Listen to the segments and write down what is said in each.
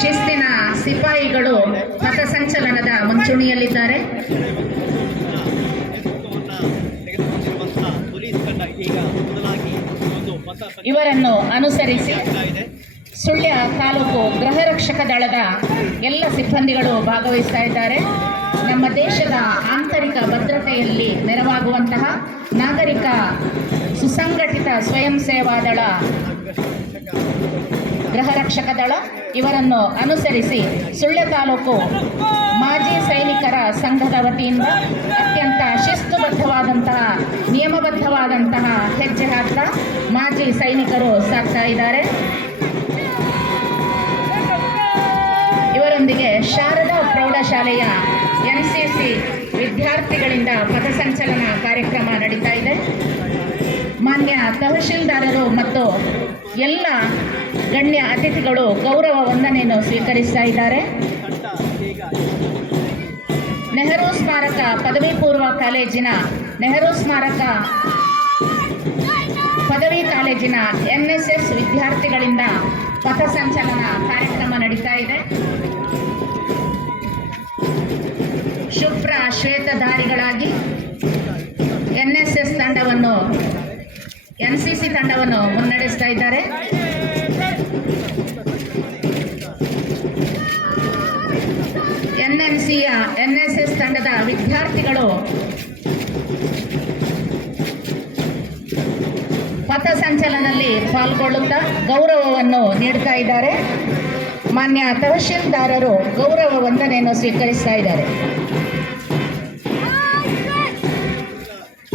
ಶಿಸ್ತಿನ ಸಿಪಾಯಿಗಳು ಪಥಸಂಚಲನದ ಮುಂಚೂಣಿಯಲ್ಲಿದ್ದಾರೆ. ಇವರನ್ನು ಅನುಸರಿಸಿ ಸುಳ್ಯ ತಾಲೂಕು ಗೃಹ ರಕ್ಷಕ ದಳದ ಎಲ್ಲ ಸಿಬ್ಬಂದಿಗಳು ಭಾಗವಹಿಸ್ತಾ ಇದ್ದಾರೆ. ನಮ್ಮ ದೇಶದ ಆಂತರಿಕ ಭದ್ರತೆಯಲ್ಲಿ ನೆರವಾಗುವಂತಹ ನಾಗರಿಕ ಸುಸಂಘಟಿತ ಸ್ವಯಂ ಸೇವಾ ದಳ ಗೃಹ ರಕ್ಷಕ ದಳ ಇವರನ್ನು ಅನುಸರಿಸಿ ಸುಳ್ಯ ತಾಲೂಕು ಮಾಜಿ ಸೈನಿಕರ ಸಂಘದ ವತಿಯಿಂದ ಅತ್ಯಂತ ಶಿಸ್ತುಬದ್ಧವಾದಂತಹ ನಿಯಮಬದ್ಧವಾದಂತಹ ಹೆಜ್ಜೆ ಹಾಕ್ತಾ ಮಾಜಿ ಸೈನಿಕರು ಸಾಗ್ತಾ ಇದ್ದಾರೆ. ಇವರೊಂದಿಗೆ ಶಾರದಾ ಪ್ರೌಢಶಾಲೆಯ NCC ವಿದ್ಯಾರ್ಥಿಗಳಿಂದ ಪಥಸಂಚಲನ ಕಾರ್ಯಕ್ರಮ ನಡೀತಾ ಇದೆ. ಮಾನ್ಯ ತಹಶೀಲ್ದಾರರು ಮತ್ತು ಎಲ್ಲ ಗಣ್ಯ ಅತಿಥಿಗಳು ಗೌರವ ವಂದನೆಯನ್ನು ಸ್ವೀಕರಿಸ್ತಾ ಇದ್ದಾರೆ. ನೆಹರು ಸ್ಮಾರಕ ಪದವಿ ಪೂರ್ವ ಕಾಲೇಜಿನ ನೆಹರು ಸ್ಮಾರಕ ಪದವಿ ಕಾಲೇಜಿನ NSS ವಿದ್ಯಾರ್ಥಿಗಳಿಂದ ಪಥಸಂಚಲನ ಕಾರ್ಯಕ್ರಮ ನಡೀತಾ ಇದೆ. ಶುಭ್ರ ಶ್ವೇತಧಾರಿಗಳಾಗಿ NSS ತಂಡವನ್ನು NCC ತಂಡವನ್ನು ಮುನ್ನಡೆಸ್ತಾ ಇದ್ದಾರೆ. NMCಯ NSS ತಂಡದ ವಿದ್ಯಾರ್ಥಿಗಳು ಪಥಸಂಚಲನದಲ್ಲಿ ಪಾಲ್ಗೊಳ್ಳುತ್ತಾ ಗೌರವವನ್ನು ನೀಡ್ತಾ ಇದ್ದಾರೆ. ಮಾನ್ಯ ತಹಶೀಲ್ದಾರರು ಗೌರವ ವಂದನೆಯನ್ನು ಸ್ವೀಕರಿಸ್ತಾ ಇದ್ದಾರೆ.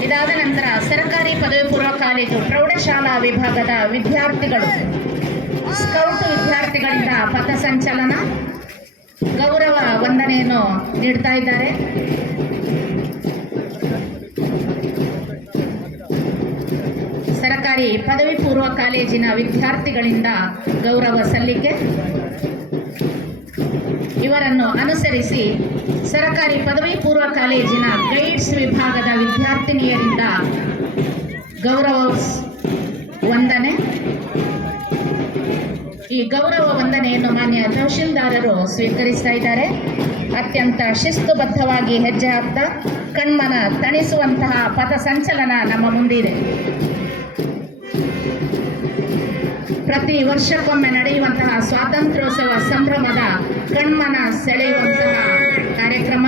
ಇದಾದ ನಂತರ ಸರ್ಕಾರಿ ಪದವಿ ಪೂರ್ವ ಕಾಲೇಜು ಪ್ರೌಢಶಾಲಾ ವಿಭಾಗದ ವಿದ್ಯಾರ್ಥಿಗಳು ಸ್ಕೌಟ್ ವಿದ್ಯಾರ್ಥಿಗಳಿಂದ ಪಥಸಂಚಲನ ಗೌರವ ವಂದನೆಯನ್ನು ನೀಡ್ತಾ ಇದ್ದಾರೆ. ಸರ್ಕಾರಿ ಪದವಿ ಪೂರ್ವ ಕಾಲೇಜಿನ ವಿದ್ಯಾರ್ಥಿಗಳಿಂದ ಗೌರವ ಸಲ್ಲಿಕೆ. ಇವರನ್ನು ಅನುಸರಿಸಿ ಸರ್ಕಾರಿ ಪದವಿ ಪೂರ್ವ ಕಾಲೇಜಿನ ಗೈಡ್ಸ್ ವಿಭಾಗದ ವಿದ್ಯಾರ್ಥಿನಿಯರಿಂದ ಗೌರವ ವಂದನೆ. ಈ ಗೌರವ ವಂದನೆಯನ್ನು ಮಾನ್ಯ ತಹಶೀಲ್ದಾರರು ಸ್ವೀಕರಿಸ್ತಾ ಇದ್ದಾರೆ. ಅತ್ಯಂತ ಶಿಸ್ತುಬದ್ಧವಾಗಿ ಹೆಜ್ಜೆ ಹಾಕ್ತಾ ಕಣ್ಮನ ತಣಿಸುವಂತಹ ಪಥಸಂಚಲನ ನಮ್ಮ ಮುಂದಿದೆ. ಪ್ರತಿ ವರ್ಷಕ್ಕೊಮ್ಮೆ ನಡೆಯುವಂತಹ ಸ್ವಾತಂತ್ರ್ಯೋತ್ಸವ ಸಂಭ್ರಮದ ಕಣ್ಮನ ಸೆಳೆಯುವಂತಹ ಕಾರ್ಯಕ್ರಮ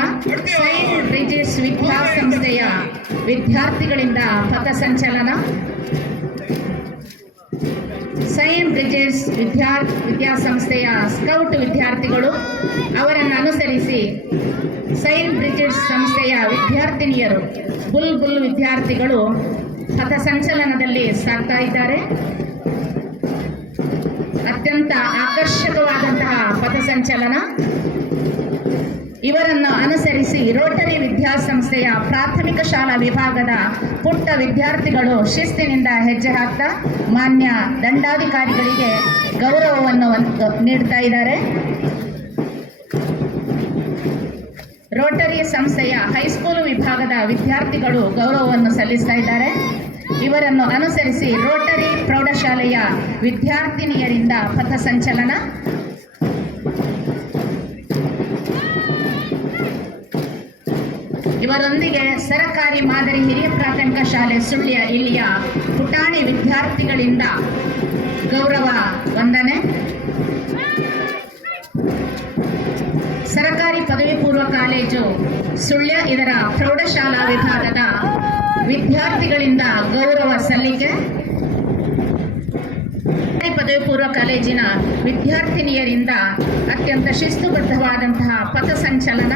ಸೈಂಟ್ ಬ್ರಿಜಿಟ್ಸ್ ವಿದ್ಯಾಸಂಸ್ಥೆಯ ವಿದ್ಯಾರ್ಥಿಗಳಿಂದ ಪಥಸಂಚಲನ. ಸೈಂಟ್ ಬ್ರಿಜಿಟ್ಸ್ ವಿದ್ಯಾಸಂಸ್ಥೆಯ ಸ್ಕೌಟ್ ವಿದ್ಯಾರ್ಥಿಗಳು ಅವರನ್ನು ಅನುಸರಿಸಿ ಸೈಂಟ್ ಬ್ರಿಜಿಟ್ಸ್ ಸಂಸ್ಥೆಯ ವಿದ್ಯಾರ್ಥಿನಿಯರು ಬುಲ್ ವಿದ್ಯಾರ್ಥಿಗಳು ಪಥಸಂಚಲನದಲ್ಲಿ ಸಾಗ್ತಾ ಇದ್ದಾರೆ. ಅತ್ಯಂತ ಆಕರ್ಷಕವಾದಂತಹ ಪಥಸಂಚಲನ. ಇವರನ್ನು ಅನುಸರಿಸಿ ರೋಟರಿ ವಿದ್ಯಾಸಂಸ್ಥೆಯ ಪ್ರಾಥಮಿಕ ಶಾಲಾ ವಿಭಾಗದ ಪುಟ್ಟ ವಿದ್ಯಾರ್ಥಿಗಳು ಶಿಸ್ತಿನಿಂದ ಹೆಜ್ಜೆ ಹಾಕ್ತಾ ಮಾನ್ಯ ದಂಡಾಧಿಕಾರಿಗಳಿಗೆ ಗೌರವವನ್ನು ನೀಡ್ತಾ ಇದ್ದಾರೆ. ರೋಟರಿ ಸಂಸ್ಥೆಯ ಹೈಸ್ಕೂಲ್ ವಿಭಾಗದ ವಿದ್ಯಾರ್ಥಿಗಳು ಗೌರವವನ್ನು ಸಲ್ಲಿಸ್ತಾ ಇದ್ದಾರೆ. ಇವರನ್ನು ಅನುಸರಿಸಿ ರೋಟರಿ ಪ್ರೌಢಶಾಲೆಯ ವಿದ್ಯಾರ್ಥಿನಿಯರಿಂದ ಪಥಸಂಚಲನ. ಇವರೊಂದಿಗೆ ಸರಕಾರಿ ಮಾದರಿ ಹಿರಿಯ ಪ್ರಾಥಮಿಕ ಶಾಲೆ ಸುಳ್ಯ ಇಲ್ಲಿಯ ಪುಟಾಣಿ ವಿದ್ಯಾರ್ಥಿಗಳಿಂದ ಗೌರವ ವಂದನೆ. ಸರಕಾರಿ ಪದವಿ ಪೂರ್ವ ಕಾಲೇಜು ಸುಳ್ಯ ಇದರ ಪ್ರೌಢಶಾಲಾ ವಿಭಾಗದ ವಿದ್ಯಾರ್ಥಿಗಳಿಂದ ಗೌರವ ಸಲ್ಲಿಕೆ. ಪದವಿ ಪೂರ್ವ ಕಾಲೇಜಿನ ವಿದ್ಯಾರ್ಥಿನಿಯರಿಂದ ಅತ್ಯಂತ ಶಿಸ್ತುಬದ್ಧವಾದಂತಹ ಪಥಸಂಚಲನ.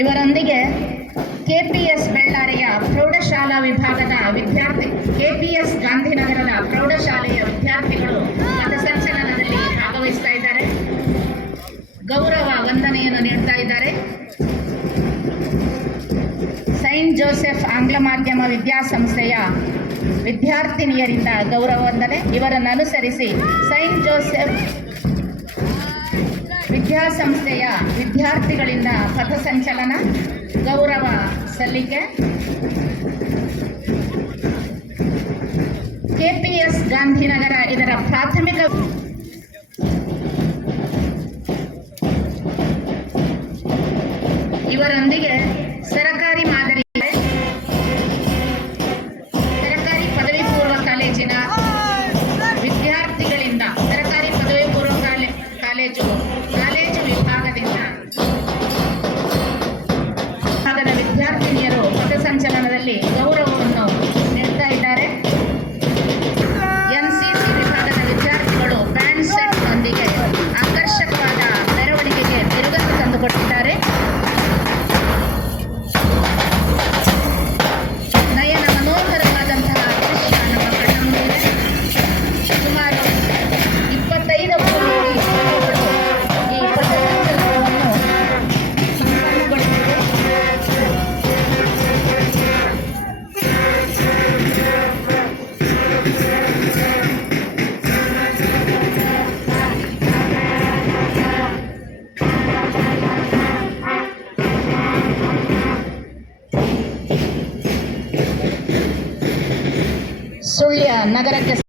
ಇವರೊಂದಿಗೆ KPS ಬೆಳ್ಳಾರಿಯ ಪ್ರೌಢಶಾಲಾ ವಿಭಾಗದ ವಿದ್ಯಾರ್ಥಿ KPS ಗಾಂಧಿನಗರದ ಪ್ರೌಢಶಾಲೆಯ ವಿದ್ಯಾರ್ಥಿಗಳು ಪಥಸಂಚಲನದಲ್ಲಿ ಭಾಗವಹಿಸ್ತಾ ಇದ್ದಾರೆ. ಗೌರವ ವಂದನೆಯನ್ನು ನೀಡ್ತಾ ಇದ್ದಾರೆ. ಸೈಂಟ್ ಜೋಸೆಫ್ ಆಂಗ್ಲ ಮಾಧ್ಯಮ ವಿದ್ಯಾಸಂಸ್ಥೆಯ ವಿದ್ಯಾರ್ಥಿನಿಯರಿಂದ ಗೌರವ ವಂದನೆ. ಇವರನ್ನು ಅನುಸರಿಸಿ ಸೈಂಟ್ ಜೋಸೆಫ್ ವಿದ್ಯಾಸಂಸ್ಥೆಯ ವಿದ್ಯಾರ್ಥಿಗಳಿಂದ ಪಥಸಂಚಲನ ಗೌರವ ಸಲ್ಲಿಕೆ. ಕೆಪಿಎಸ್ ಗಾಂಧಿನಗರ ಇದರ ಪ್ರಾಥಮಿಕ ಇವರೊಂದಿಗೆ ಸರಕಾರಿ ಮಾದರಿ ಸರಕಾರಿ ಪದವಿ ಪೂರ್ವ ಕಾಲೇಜಿನ ವಿದ್ಯಾರ್ಥಿಗಳಿಂದ ಸರಕಾರಿ ಪದವಿ ಪೂರ್ವ ಕಾಲೇಜು ವಿಭಾಗದ ವಿದ್ಯಾರ್ಥಿನಿಯರು ಪಥಸಂಚಲನದಲ್ಲಿ ಗೌರವವನ್ನು ನೀಡ್ತಾ ಇದ್ದಾರೆ. ಎನ್ಸಿಸಿ ವಿಭಾಗದ ವಿದ್ಯಾರ್ಥಿಗಳು ಬ್ಯಾಂಡ್ ಸೆಟ್ ನೊಂದಿಗೆ ಆಕರ್ಷಕವಾದ ಮೆರವಣಿಗೆಗೆ ತಿರುಗನ್ನು ತಂದುಕೊಟ್ಟಿದ್ದಾರೆ. ನಯನ ಮನೋಹರವಾದಂತಹ ದೃಶ್ಯ ನಮ್ಮ ಕಣ್ಣ ಮುಂದಿದೆ. ಸುಮಾರು 25 ಮಕ್ಕಳು ಈ ಪಥಸಂಚಲನವನ್ನು ಸಂಪನ್ನಗೊಳಿಸಿದೆ. ಸುಳ್ಯ ನಗರಕ್ಕೆ